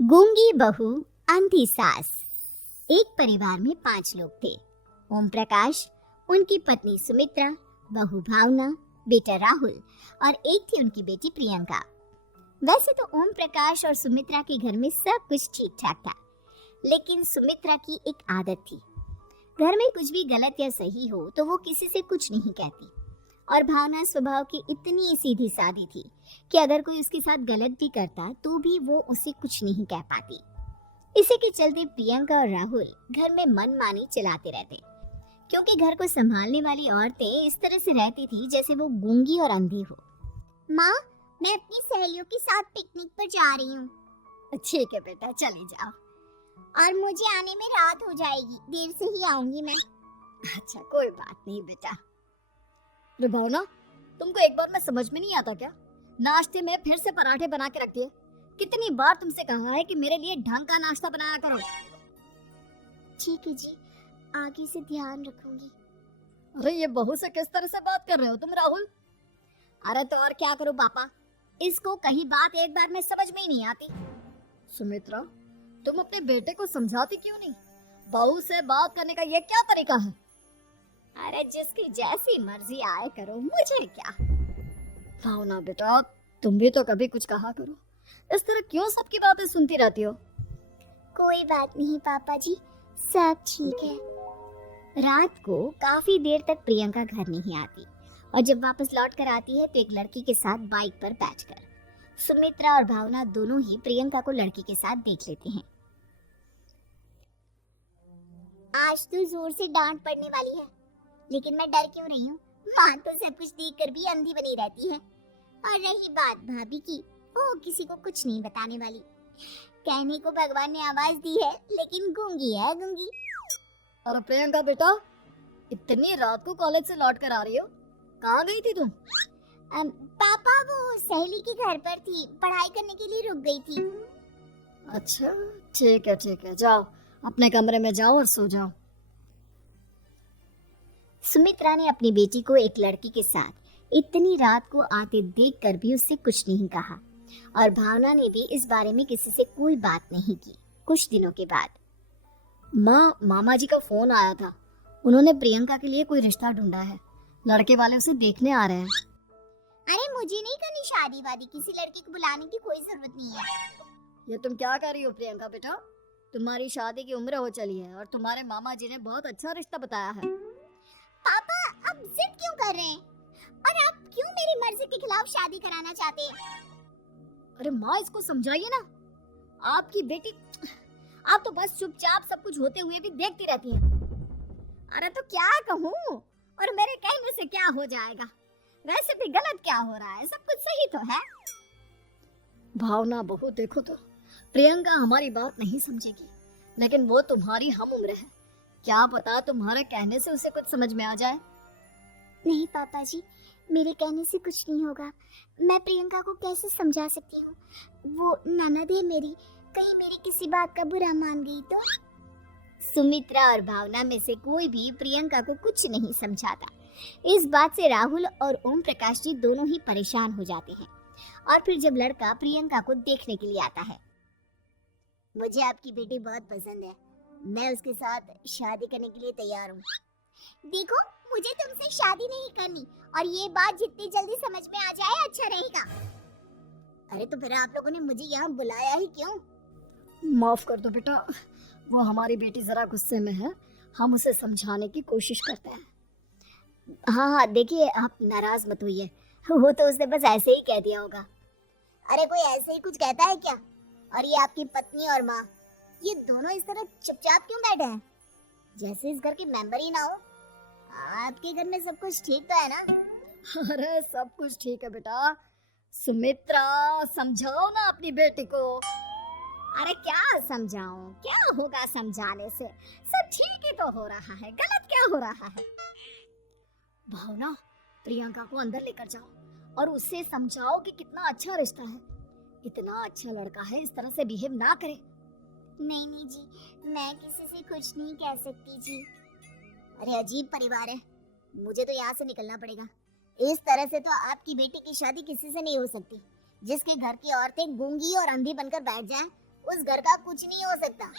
गूंगी बहू, अंधी सास। एक परिवार में 5 लोग थे। ओम प्रकाश, उनकी पत्नी सुमित्रा, बहू भावना, बेटा राहुल और एक थी उनकी बेटी प्रियंका। वैसे तो ओम प्रकाश और सुमित्रा के घर में सब कुछ ठीक ठाक था, लेकिन सुमित्रा की एक आदत थी। घर में कुछ भी गलत या सही हो तो वो किसी से कुछ नहीं कहती। और भावना स्वभाव की इतनी सीधी सादी थी कि अगर कोई उसके साथ गलत भी करता तो भी वो उसे कुछ नहीं कह पाती। इसी के चलते प्रियंका और राहुल घर में मनमानी चलाते रहते, क्योंकि घर को संभालने वाली औरतें इस तरह से रहती थी जैसे वो गूंगी और अंधी हो। माँ, मैं अपनी सहेलियों के साथ पिकनिक पर जा रही हूँ। ठीक है बेटा, चले जाओ। और मुझे आने में रात हो जाएगी, देर से ही आऊंगी मैं। अच्छा, कोई बात नहीं बेटा। रे भावना, तुमको एक बार में समझ में नहीं आता क्या? नाश्ते में फिर से पराठे बना के रख दिए। कितनी बार तुमसे कहा है कि मेरे लिए ढंग का नाश्ता बनाया करो। ठीक है जी, आगे से ध्यान रखूंगी। अरे ये बहू से किस तरह से बात कर रहे हो तुम राहुल? अरे तो और क्या करूं पापा, इसको कहीं बात एक बार में समझ में ही नहीं आती। सुमित्रा, तुम अपने बेटे को समझाती क्यों नहीं? बहू से बात करने का ये क्या तरीका है? अरे जिसकी जैसी मर्जी आए करो, मुझे क्या। भावना बेटा, तुम भी तो कभी कुछ कहा करो। इस तरह क्यों सबकी बातें सुनती रहती हो? कोई बात नहीं पापा जी, सब ठीक है। रात को काफी देर तक प्रियंका घर नहीं आती और जब वापस लौट कर आती है तो एक लड़की के साथ बाइक पर बैठकर सुमित्रा और भावना दोनों ही प्रियंका को लड़की के साथ देख लेते हैं। आज तो जोर से डांट पड़ने वाली है, लेकिन मैं डर क्यों रही हूँ? माँ तो सब कुछ देख कर भी अंधी बनी रहती है। और रही बात भाभी की, वो किसी को कुछ नहीं बताने वाली। कहने को भगवान ने आवाज दी है, लेकिन गूंगी है गूंगी। अरे प्रियंका बेटा, इतनी रात को कॉलेज से लौट कर आ रही हो? कहाँ गई थी तुम? पापा, वो सहेली के घर पर थी, पढ़ाई करने के लिए रुक गई थी। अच्छा, ठीक है, जाओ अपने कमरे में जाओ और सो जाओ। सुमित्रा ने अपनी बेटी को एक लड़की के साथ इतनी रात को आते देखकर भी उससे कुछ नहीं कहा और भावना ने भी इस बारे में किसी से कोई बात नहीं की। कुछ दिनों के बाद माँ, मामा जी का फोन आया था। उन्होंने प्रियंका के लिए कोई रिश्ता ढूंढा है। लड़के वाले उसे देखने आ रहे हैं। अरे मुझे नहीं करनी शादी वादी, किसी लड़की को बुलाने की कोई जरूरत नहीं है। ये तुम क्या कर रही हो प्रियंका बेटा? तुम्हारी शादी की उम्र हो चली है और तुम्हारे मामा जी ने बहुत अच्छा रिश्ता बताया है। पापा, अब जिद क्यों कर रहे हैं? और आप क्यों मेरी मर्जी के खिलाफ शादी कराना चाहते हैं? अरे माँ, इसको समझाइए ना। आपकी बेटी, आप तो बस चुपचाप सब कुछ होते हुए भी देखती रहती हैं। अरे तो क्या कहूँ, और मेरे कहने से क्या हो जाएगा? वैसे भी गलत क्या हो रहा है, सब कुछ सही तो है। भावना बहू, देखो तो प्रियंका हमारी बात नहीं समझेगी, लेकिन वो तुम्हारी हम उम्र है। क्या पता तुम्हारे कहने से उसे कुछ समझ में आ जाए। नहीं पापा जी, मेरे कहने से कुछ नहीं होगा। मैं प्रियंका को कैसे समझा सकती हूँ? वो ननद है मेरी, कहीं मेरी किसी बात का बुरा मान गई तो? सुमित्रा और भावना में से कोई भी प्रियंका को कुछ नहीं समझाता। इस बात से राहुल और ओम प्रकाश जी दोनों ही परेशान हो जाते हैं। और फिर जब लड़का प्रियंका को देखने के लिए आता है, मुझे आपकी बेटी बहुत पसंद है, मैं उसके साथ शादी करने के लिए तैयार हूँ। देखो, मुझे तुमसे शादी नहीं करनी, और ये बात जितनी जल्दी समझ में आ जाए अच्छा रहेगा। अरे तो फिर आप लोगों ने मुझे यहाँ बुलाया ही क्यों? माफ कर दो बेटा, वो हमारी बेटी जरा गुस्से में है। हम उसे समझाने की कोशिश करते हैं। हाँ, देखिए आप नाराज मत होइए, वो तो उसने बस ऐसे ही कह दिया होगा। अरे कोई ऐसे ही कुछ कहता है क्या? और ये आपकी पत्नी और माँ, ये दोनों इस तरह चुपचाप क्यों बैठे हैं, जैसे इस घर के मेंबर ही ना हो? आपके घर में सब कुछ ठीक तो है ना? अरे सब कुछ ठीक है बेटा। सुमित्रा, समझाओ ना अपनी बेटी को। अरे क्या समझाऊं, क्या होगा समझाने से? सब ठीक ही तो हो रहा है, गलत क्या हो रहा है? भावना, प्रियंका को अंदर लेकर जाओ और उससे समझाओ कि कितना अच्छा रिश्ता है। इतना अच्छा लड़का है, इस तरह से बिहेव ना करे। नहीं जी, मैं किसी से कुछ नहीं कह सकती जी। अरे अजीब परिवार है, मुझे तो यहाँ से निकलना पड़ेगा। इस तरह से तो आपकी बेटी की शादी किसी से नहीं हो सकती। जिसके घर की औरतें गूंगी और अंधी बनकर बैठ जाएं, उस घर का कुछ नहीं हो सकता।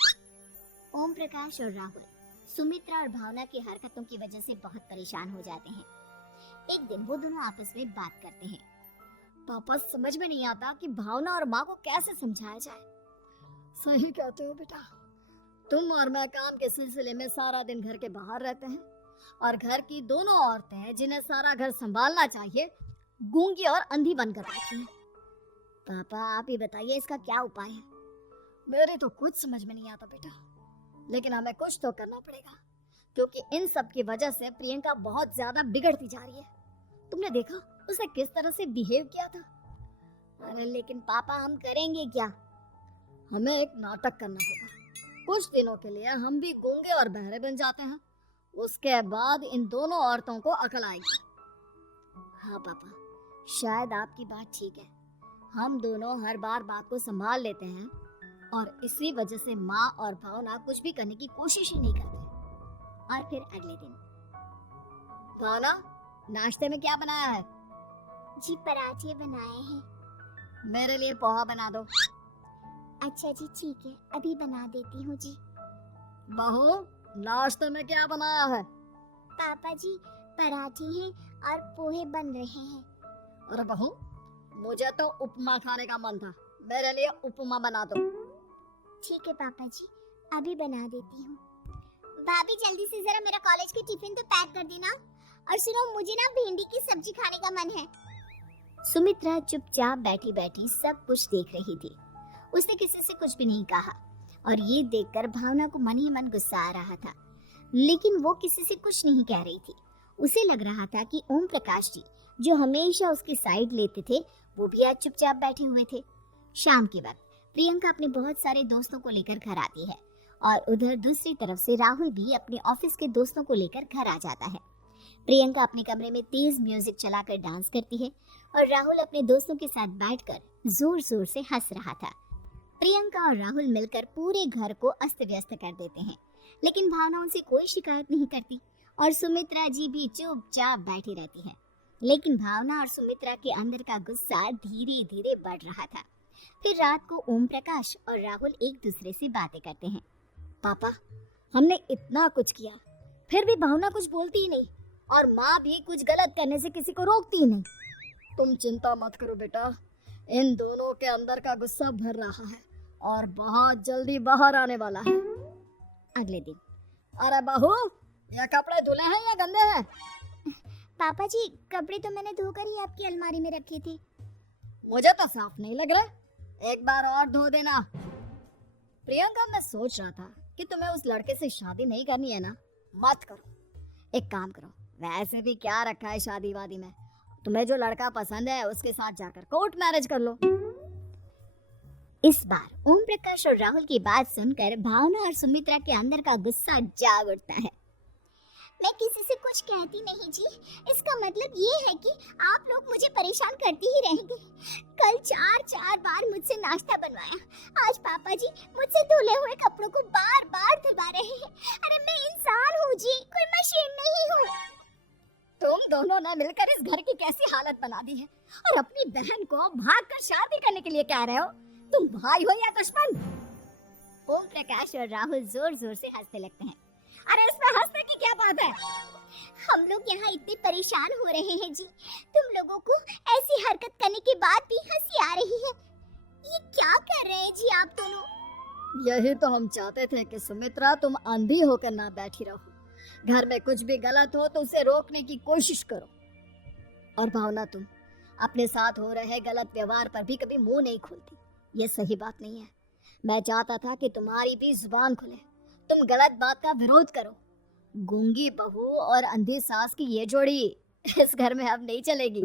ओम प्रकाश और राहुल सुमित्रा और भावना की हरकतों की वजह से बहुत परेशान हो जाते हैं। एक दिन वो दोनों आपस में बात करते हैं। पापा समझ में नहीं आता कि भावना और माँ को कैसे समझाया जाए। सही कहते हो बेटा, तुम और मैं काम के सिलसिले में सारा दिन घर के बाहर रहते हैं और घर की दोनों औरतें जिन्हें सारा घर संभालना चाहिए गूंगी और अंधी बनकर बैठी हैं। पापा आप ही बताइए इसका क्या उपाय है। मेरी तो कुछ समझ में नहीं आता बेटा, लेकिन हमें कुछ तो करना पड़ेगा क्योंकि इन सब की वजह से प्रियंका बहुत ज्यादा बिगड़ती जा रही है। तुमने देखा उसे किस तरह से बिहेव किया था। अरे लेकिन पापा हम करेंगे क्या? हमें एक नाटक करना होगा। कुछ दिनों के लिए हम भी गूंगे और बहरे बन जाते हैं, उसके बाद इन दोनों औरतों को अकल आएगी। हाँ पापा, शायद आपकी बात ठीक है। हम दोनों हर बार बात को संभाल लेते हैं और इसी वजह से माँ और भावना कुछ भी करने की कोशिश ही नहीं करती। और फिर अगले दिन, भावना नाश्ते में क्या बनाया है? जी पराठे बनाए हैं। मेरे लिए पोहा बना दो। अच्छा जी ठीक है, अभी बना देती हूँ जी। बहू नाश्ते में क्या बनाया है? पापा जी पराठे हैं और पोहे बन रहे हैं। अरे बहू मुझे तो उपमा खाने का मन था, मेरे लिए उपमा बना दो। ठीक है पापा जी, अभी बना देती हूँ। भाभी जल्दी से जरा मेरा कॉलेज की टिफिन तो पैक कर देना। और सुनो मुझे ना भिंडी की सब्जी खाने का मन है। सुमित्रा चुपचाप बैठी बैठी सब कुछ देख रही थी। उसने किसी से कुछ भी नहीं कहा और ये देखकर भावना को मन ही मन गुस्सा आ रहा था, लेकिन वो किसी से कुछ नहीं कह रही थी। उसे लग रहा था कि ओम प्रकाश जी जो हमेशा उसकी साइड लेते थे वो भी आज चुपचाप बैठे हुए थे। शाम के वक्त प्रियंका अपने बहुत सारे दोस्तों को लेकर घर आती है और उधर दूसरी तरफ से राहुल भी अपने ऑफिस के दोस्तों को लेकर घर आ जाता है। प्रियंका अपने कमरे में तेज म्यूजिक चलाकर डांस करती है और राहुल अपने दोस्तों के साथ बैठकर जोर जोर से हंस रहा था। प्रियंका और राहुल मिलकर पूरे घर को अस्त व्यस्त कर देते हैं, लेकिन भावना उनसे कोई शिकायत नहीं करती और सुमित्रा जी भी चुपचाप बैठी रहती है। लेकिन भावना और सुमित्रा के अंदर का गुस्सा धीरे धीरे बढ़ रहा था। फिर रात को ओम प्रकाश और राहुल एक दूसरे से बातें करते हैं। पापा हमने इतना कुछ किया फिर भी भावना कुछ बोलती ही नहीं और माँ भी कुछ गलत करने से किसी को रोकती ही नहीं। तुम चिंता मत करो बेटा, इन दोनों के अंदर का गुस्सा भर रहा है और बहुत जल्दी बाहर आने वाला है। अगले दिन, अरे बहू ये कपड़े धुले हैं या गंदे हैं? पापा जी कपड़े तो मैंने धोकर ही आपकी अलमारी में रखे थे। मुझे तो साफ नहीं लग रहा, एक बार और धो देना। प्रियंका मैं सोच रहा था कि तुम्हें उस लड़के से शादी नहीं करनी है ना, मत करो। एक काम करो, वैसे भी क्या रखा है शादी वादी में, तुम्हें जो लड़का पसंद है उसके साथ जाकर कोर्ट मैरिज कर लो। इस बार ओम प्रकाश और राहुल की बात सुनकर भावना और सुमित्रा के अंदर का गुस्सा जाग उठता है। मैं किसी से कुछ कहती नहीं जी, इसका मतलब ये है कि आप लोग मुझे परेशान करते ही रहेंगे। कल चार बार मुझसे नाश्ता बनवाया, आज पापा जी मुझसे धुले हुए कपड़ों को बार बार धुलवा रहे हैं। अरे मैं इंसान हूँ जी, कोई मशीन नहीं हूँ। तुम दोनों ने मिलकर इस घर की कैसी हालत बना दी है और अपनी बहन को भागकर शादी करने के लिए कह रहे हो। तुम भाई हो या दुश्मन? ओम प्रकाश और राहुल जोर जोर से हंसने लगते हैं। अरे इसमें हंसने की क्या बात है? हम लोग यहाँ इतने परेशान हो रहे हैं जी, तुम लोगों को ऐसी हरकत करने के बाद भी हंसी आ रही है। ये क्या कर रहे हैं जी आप दोनों? यही तो हम चाहते थे कि सुमित्रा तुम अंधी होकर ना बैठी रहो। घर में कुछ भी गलत हो तो उसे रोकने की कोशिश करो। और भावना तुम अपने साथ हो रहे गलत व्यवहार पर भी कभी मुंह नहीं खोलती, ये सही बात नहीं है। मैं चाहता था कि तुम्हारी भी जुबान खुले, तुम गलत बात का विरोध करो। गूंगी बहू और अंधी सास की ये जोड़ी इस घर में अब नहीं चलेगी।